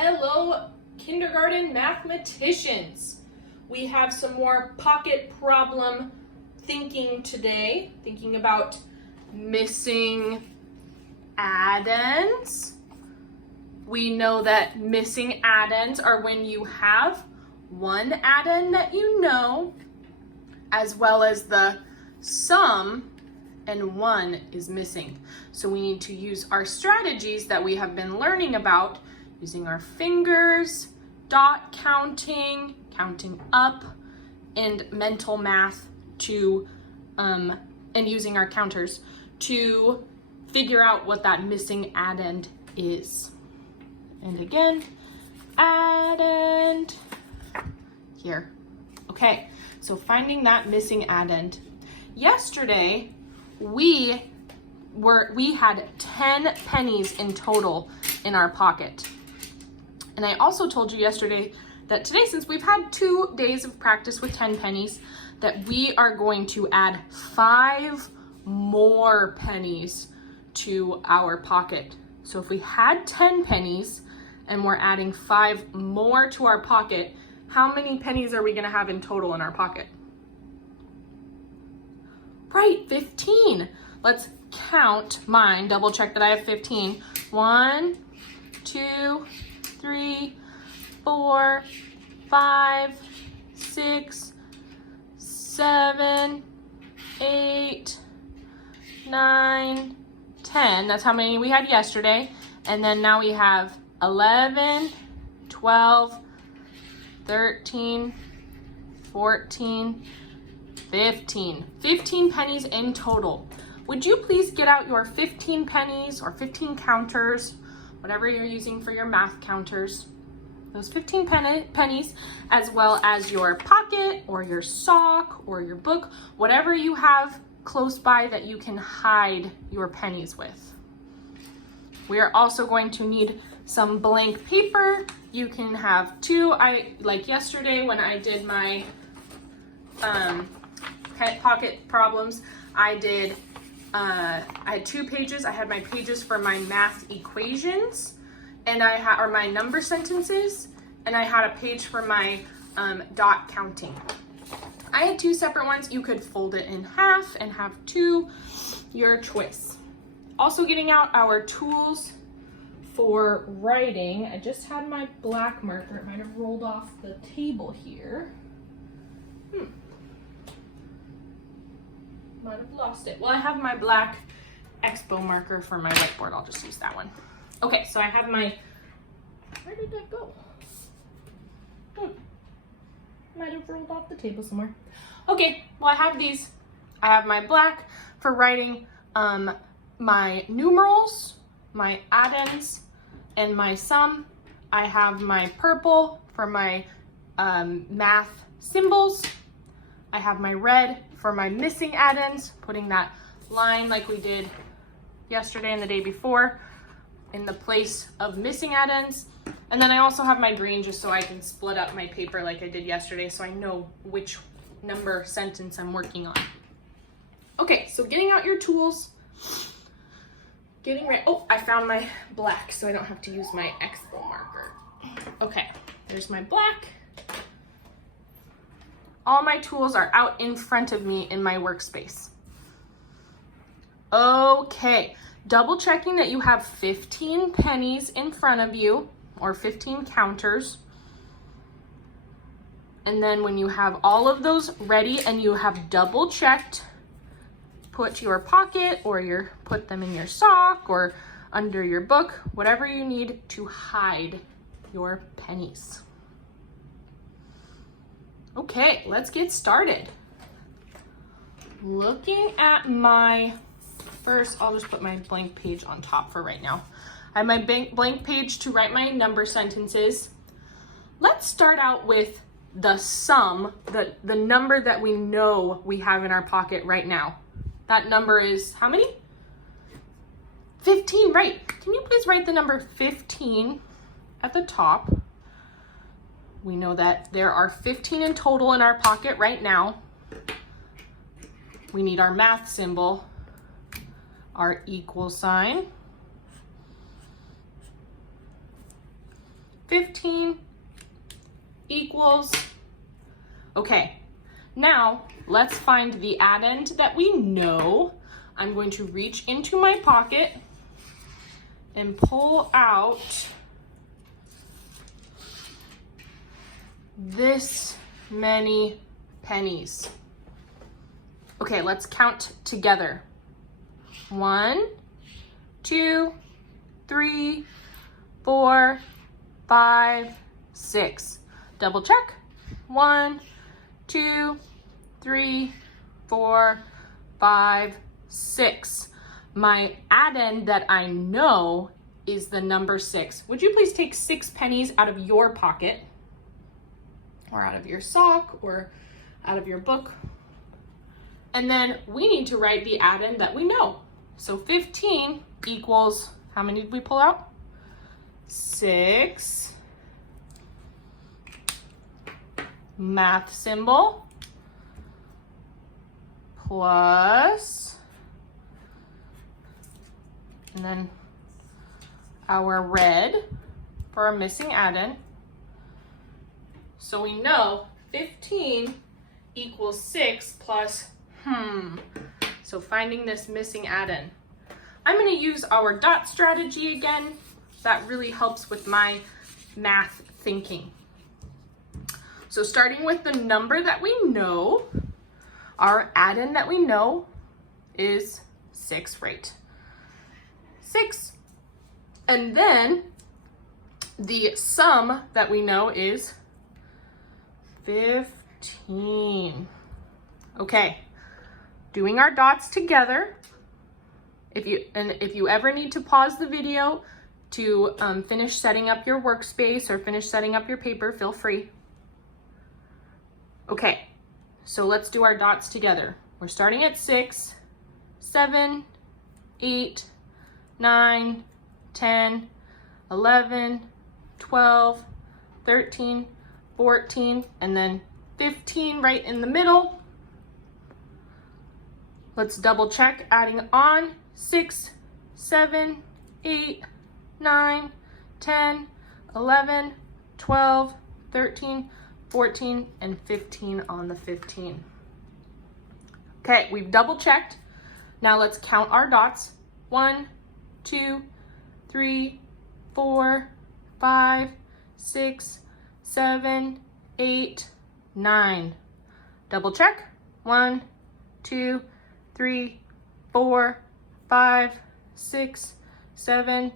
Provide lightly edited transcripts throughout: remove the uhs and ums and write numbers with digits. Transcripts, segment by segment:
Hello, kindergarten mathematicians. We have some more pocket problem thinking today, thinking about missing addends. We know that missing addends are when you have one addend that you know, as well as the sum, and one is missing. So we need to use our strategies that we have been learning about, using our fingers, dot counting, counting up, and mental math to, and using our counters to figure out what that missing addend is. And again, addend here. Okay, so finding that missing addend. Yesterday, we had 10 pennies in total in our pocket. And I also told you yesterday that today, since we've had 2 days of practice with 10 pennies, that we are going to add 5 more pennies to our pocket. So if we had 10 pennies and we're adding 5 more to our pocket, how many pennies are we gonna have in total in our pocket? Right, 15. Let's count mine, double check that I have 15. 1, 2, 3, 4, 5, 6, 7, 8, 9, 10. That's how many we had yesterday. And then now we have 11, 12, 13, 14, 15. 15 pennies in total. Would you please get out your 15 pennies or 15 counters, whatever you're using for your math counters, those 15 pennies, as well as your pocket or your sock or your book, whatever you have close by that you can hide your pennies with. We are also going to need some blank paper. You can have 2. Like yesterday when I did my pocket problems, I had 2 pages. I had my pages for my math equations, and or my number sentences, and I had a page for my dot counting. I had 2 separate ones. You could fold it in half and have 2, your choice. Also getting out our tools for writing. I just had my black marker. It might have rolled off the table here. Might have lost it. Well, I have my black Expo marker for my whiteboard. I'll just use that one. Okay, so I have my, where did that go? Might have rolled off the table somewhere. Okay, well I have these. I have my black for writing my numerals, my addends, and my sum. I have my purple for my math symbols. I have my red for my missing addends, putting that line like we did yesterday and the day before in the place of missing addends. And then I also have my green just so I can split up my paper like I did yesterday so I know which number sentence I'm working on. Okay, so getting out your tools, getting ready. Oh, I found my black so I don't have to use my Expo marker. Okay, there's my black. All my tools are out in front of me in my workspace. Okay, double checking that you have 15 pennies in front of you, or 15 counters. And then when you have all of those ready and you have double checked, put your pocket or put them in your sock or under your book, whatever you need to hide your pennies. Okay, let's get started. Looking at my, first I'll just put my blank page on top for right now. I have my blank page to write my number sentences. Let's start out with the sum, the number that we know we have in our pocket right now. That number is how many? 15, right. Can you please write the number 15 at the top? We know that there are 15 in total in our pocket right now. We need our math symbol, our equal sign. 15 equals, okay, now let's find the addend that we know. I'm going to reach into my pocket and pull out this many pennies. Okay, let's count together. 1, 2, 3, 4, 5, 6. Double check. 1, 2, 3, 4, 5, 6. My addend that I know is the number 6. Would you please take 6 pennies out of your pocket, or out of your sock, or out of your book? And then we need to write the addend that we know. So 15 equals, how many did we pull out? 6. Math symbol plus, and then our red for our missing addend. So we know 15 equals 6 plus, so finding this missing addend. I'm going to use our dot strategy again. That really helps with my math thinking. So starting with the number that we know, our addend that we know is 6, right? 6. And then the sum that we know is 15. Okay, doing our dots together. If you ever need to pause the video to finish setting up your workspace or finish setting up your paper, feel free. Okay, so let's do our dots together. We're starting at 6, 7, 8, 9, 10, 11, 12, 13, 14, and then 15 right in the middle. Let's double check, adding on 6, 7, 8, 9, 10, 11, 12, 13, 14, and 15 on the 15. Okay, we've double checked. Now let's count our dots. 1, 2, 3, 4, 5, 6, 7, 8, 9. Double check. 1, 2, 3, 4, 5, 6, 7,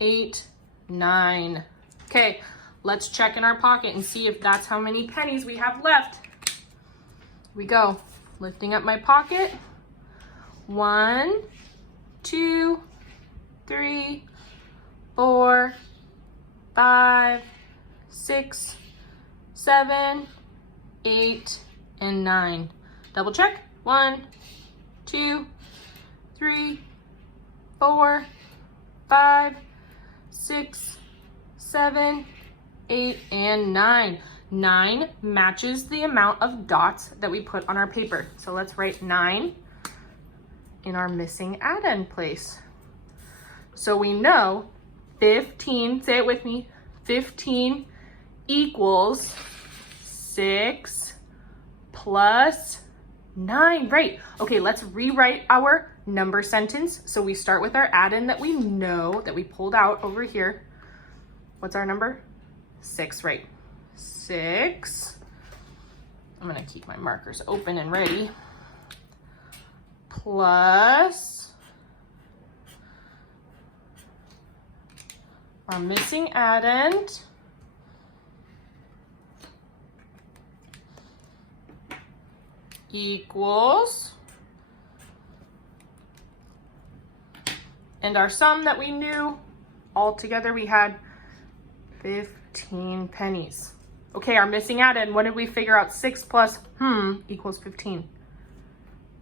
8, 9. Okay, let's check in our pocket and see if that's how many pennies we have left. Here we go. Lifting up my pocket. 1, 2, 3, 4, 5, 6, 7, 8, and 9. Double check. 1, 2, 3, 4, 5, 6, 7, 8, and 9. 9 matches the amount of dots that we put on our paper. So let's write 9 in our missing addend place. So we know 15, say it with me, 15 equals 6 plus 9, right? Okay, let's rewrite our number sentence. So we start with our addend that we know, that we pulled out over here. What's our number? 6, right? 6. I'm gonna keep my markers open and ready. Plus our missing addend equals, and our sum that we knew, all together we had 15 pennies. Okay, our missing addend, when did we figure out 6 plus equals 15?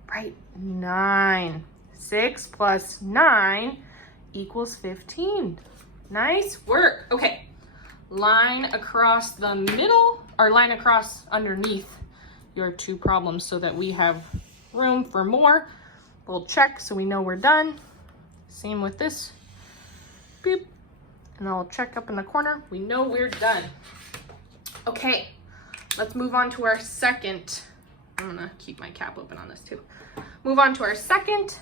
Right, 9. 6 plus 9 equals 15. Nice work. Okay, line across the middle, or line across underneath your 2 problems so that we have room for more. We'll check so we know we're done. Same with this. Beep. And I'll check up in the corner. We know we're done. Okay, let's move on to our second. I'm gonna keep my cap open on this too. Move on to our second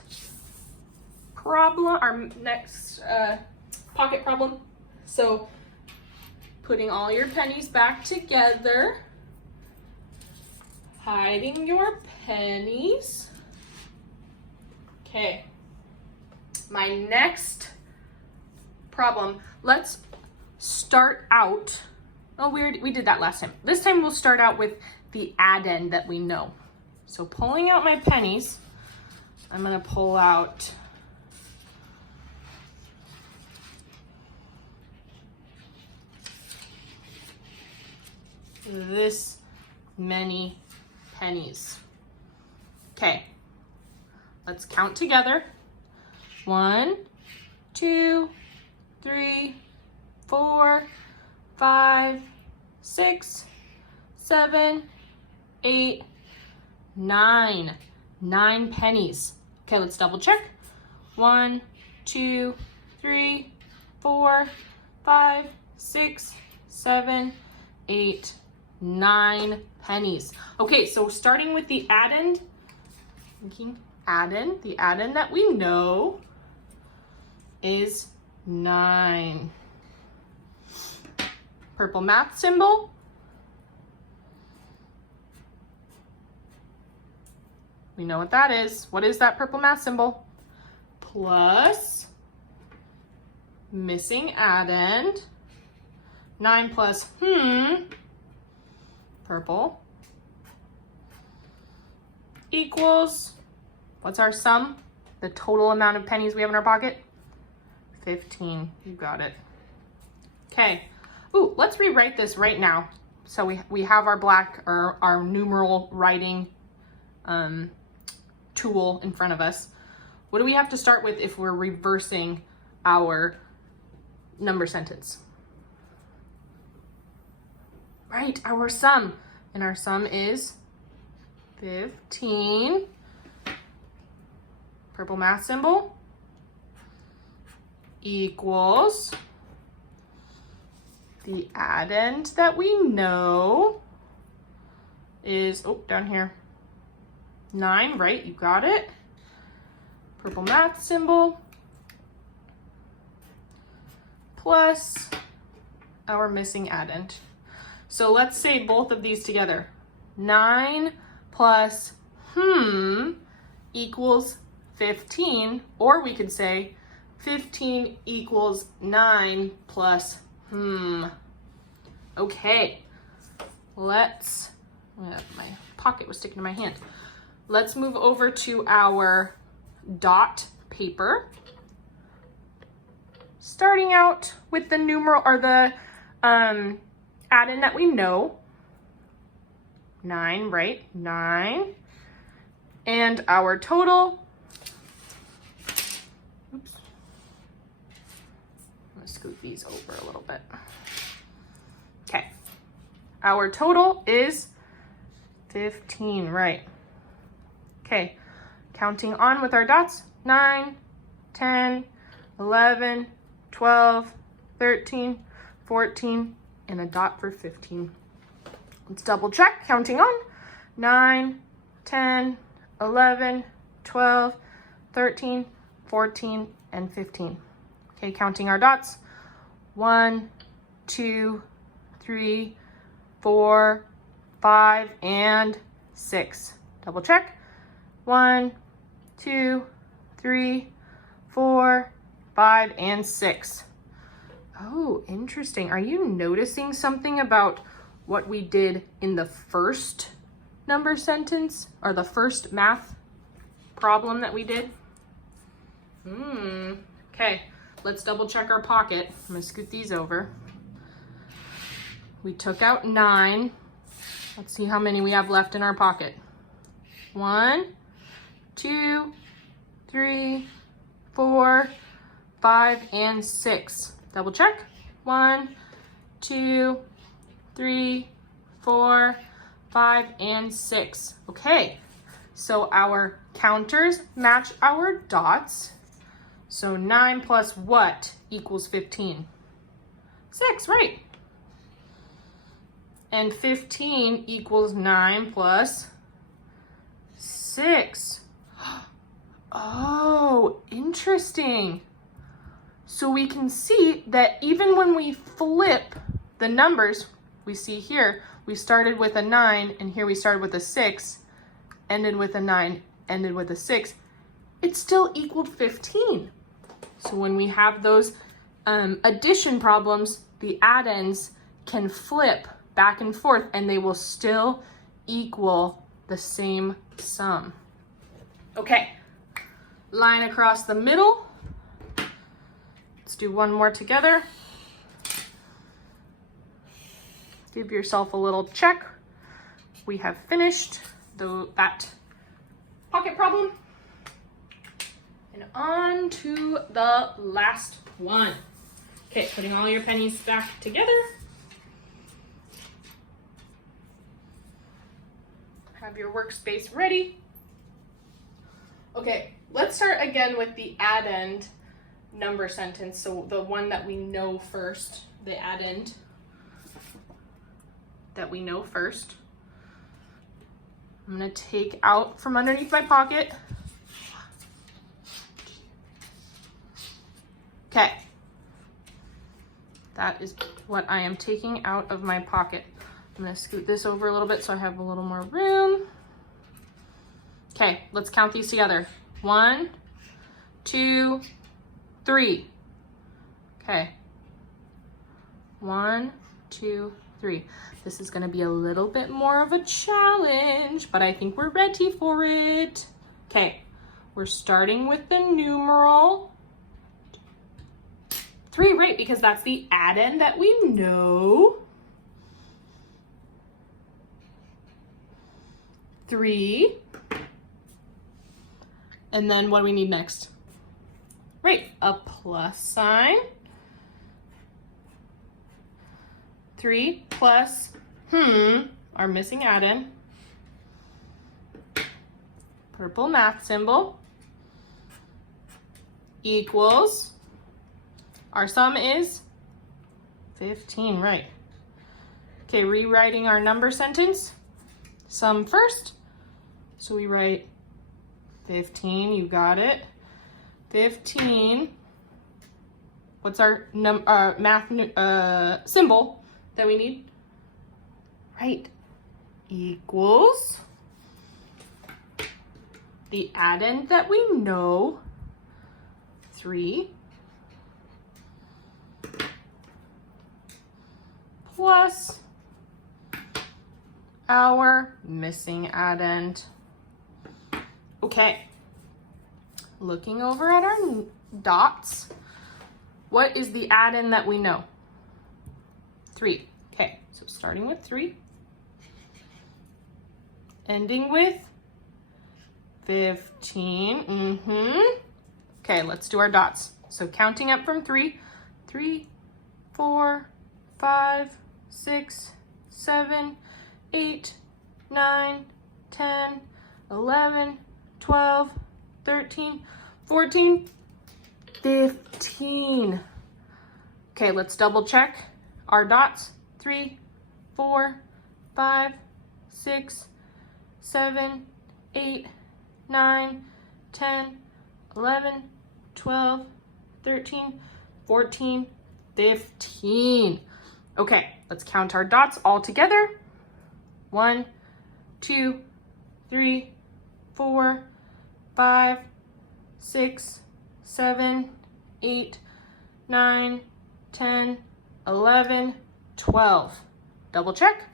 problem, our next pocket problem. So putting all your pennies back together, hiding your pennies. Okay, my next problem, let's start out, oh, we did that last time. This time we'll start out with the addend that we know. So pulling out my pennies, I'm gonna pull out this many pennies. Okay, let's count together. 1, 2, 3, 4, 5, 6, 7, 8, 9. 9 pennies. Okay, let's double check. 1, 2, 3, 4, 5, 6, 7, 8, 9 pennies. Okay, so starting with the addend, the addend that we know is 9. Purple math symbol. We know what that is. What is that purple math symbol? Plus missing addend. 9 plus purple equals, what's our sum? The total amount of pennies we have in our pocket? 15. You got it. Okay. Ooh, let's rewrite this right now. So we have our black, or our numeral writing tool in front of us. What do we have to start with if we're reversing our number sentence? Right, our sum. And our sum is 15. Purple math symbol equals the addend that we know is, oh, down here, 9, right? You got it. Purple math symbol plus our missing addend. So let's say both of these together. 9 plus equals 15, or we could say 15 equals 9 plus Okay, my pocket was sticking to my hand. Let's move over to our dot paper. Starting out with the numeral, or the addend that we know. 9, right? 9. And our total, oops. I'm gonna scoot these over a little bit. Okay. Our total is 15, right? Okay. Counting on with our dots. 9, 10, 11, 12, 13, 14, and a dot for 15. Let's double check, counting on. 9, 10, 11, 12, 13, 14, and 15. Okay, counting our dots. 1, 2, 3, 4, 5, and 6. Double check. 1, 2, 3, 4, 5, and 6. Oh, interesting. Are you noticing something about what we did in the first number sentence, or the first math problem that we did? Okay, let's double check our pocket. I'm gonna scoot these over. We took out 9. Let's see how many we have left in our pocket. 1, 2, 3, 4, 5, and 6. Double check. 1, 2, 3, 4, 5, and 6. Okay, so our counters match our dots. So 9 plus what equals 15? 6, right. And 15 equals 9 plus 6. Oh, interesting. So we can see that even when we flip the numbers, we see here, we started with a 9, and here we started with a 6, ended with a 9, ended with a 6. It still equaled 15. So when we have those addition problems, the addends can flip back and forth, and they will still equal the same sum. Okay, line across the middle. Let's do one more together. Give yourself a little check. We have finished that pocket problem. And on to the last one. Okay, putting all your pennies back together. Have your workspace ready. Okay, let's start again with the addend number sentence. So the one that we know first, the addend that we know first. I'm gonna take out from underneath my pocket. Okay, that is what I am taking out of my pocket. I'm gonna scoot this over a little bit so I have a little more room. Okay, let's count these together. 1, 2, 3. Okay. 1, 2, 3. This is gonna be a little bit more of a challenge, but I think we're ready for it. Okay, we're starting with the numeral 3, right? Because that's the addend that we know. 3. And then what do we need next? Right, a plus sign. 3 plus, our missing addend. Purple math symbol. Equals, our sum is 15, right. Okay, rewriting our number sentence. Sum first. So we write 15, you got it. 15, what's our math symbol that we need? Right, equals the addend that we know, 3, plus our missing addend. Okay, looking over at our dots, what is the addend that we know? 3. Okay, so starting with 3, ending with 15. Okay, let's do our dots. So counting up from 3, 3, 4, 5, 6, 7, 8, 9, 10, 11, 12, 13, 14, 15. Okay, let's double check our dots. 3, 4, 5, 6, 7, 8, 9, 10, 11, 12, 13, 14, 15. Okay, let's count our dots all together. 1, 2, 3, 4, 5, 6, 7, 8, 9, 10, 11, 12. Double check.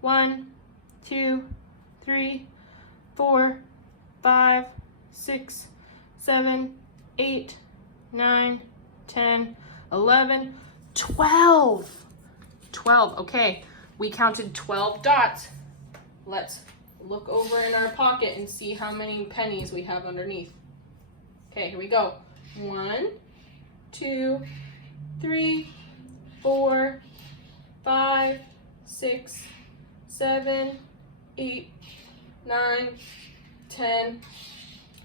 1, 2, 3, 4, 5, 6, 7, 8, 9, 10, 11, 12. 12. Okay, we counted 12 dots. Let's look over in our pocket and see how many pennies we have underneath. Okay, here we go. 1, 2, 3, 4, 5, 6, 7, 8, 9, 10,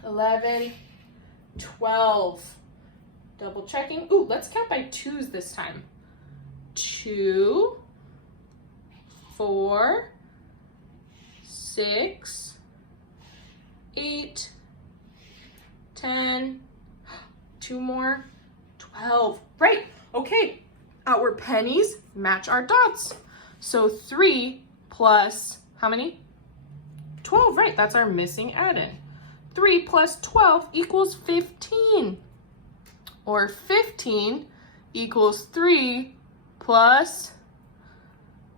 11, 12. Double checking. Ooh, let's count by twos this time. 2, 4, 6, 8, 10, 2 more, 12. Right, okay, our pennies match our dots. So 3 plus, how many? 12, right, that's our missing addend. 3 plus 12 equals 15. Or 15 equals 3 plus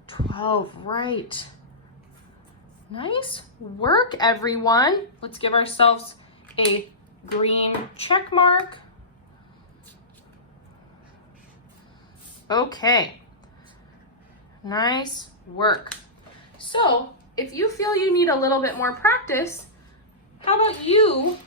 12, right. Nice work, everyone. Let's give ourselves a green check mark. Okay, nice work. So if you feel you need a little bit more practice, how about you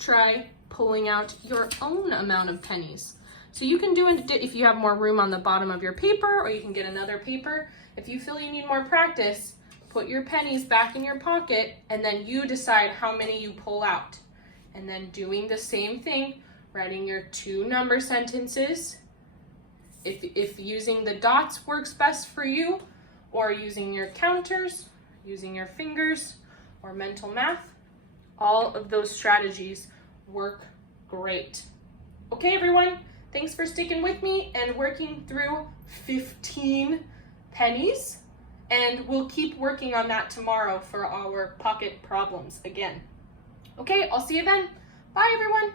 try pulling out your own amount of pennies? So you can do it if you have more room on the bottom of your paper, or you can get another paper. If you feel you need more practice, put your pennies back in your pocket, and then you decide how many you pull out. And then doing the same thing, writing your 2 number sentences. If using the dots works best for you, or using your counters, using your fingers, or mental math, all of those strategies work great. Okay, everyone, thanks for sticking with me and working through 15 pennies. And we'll keep working on that tomorrow for our pocket problems again. Okay, I'll see you then. Bye, everyone.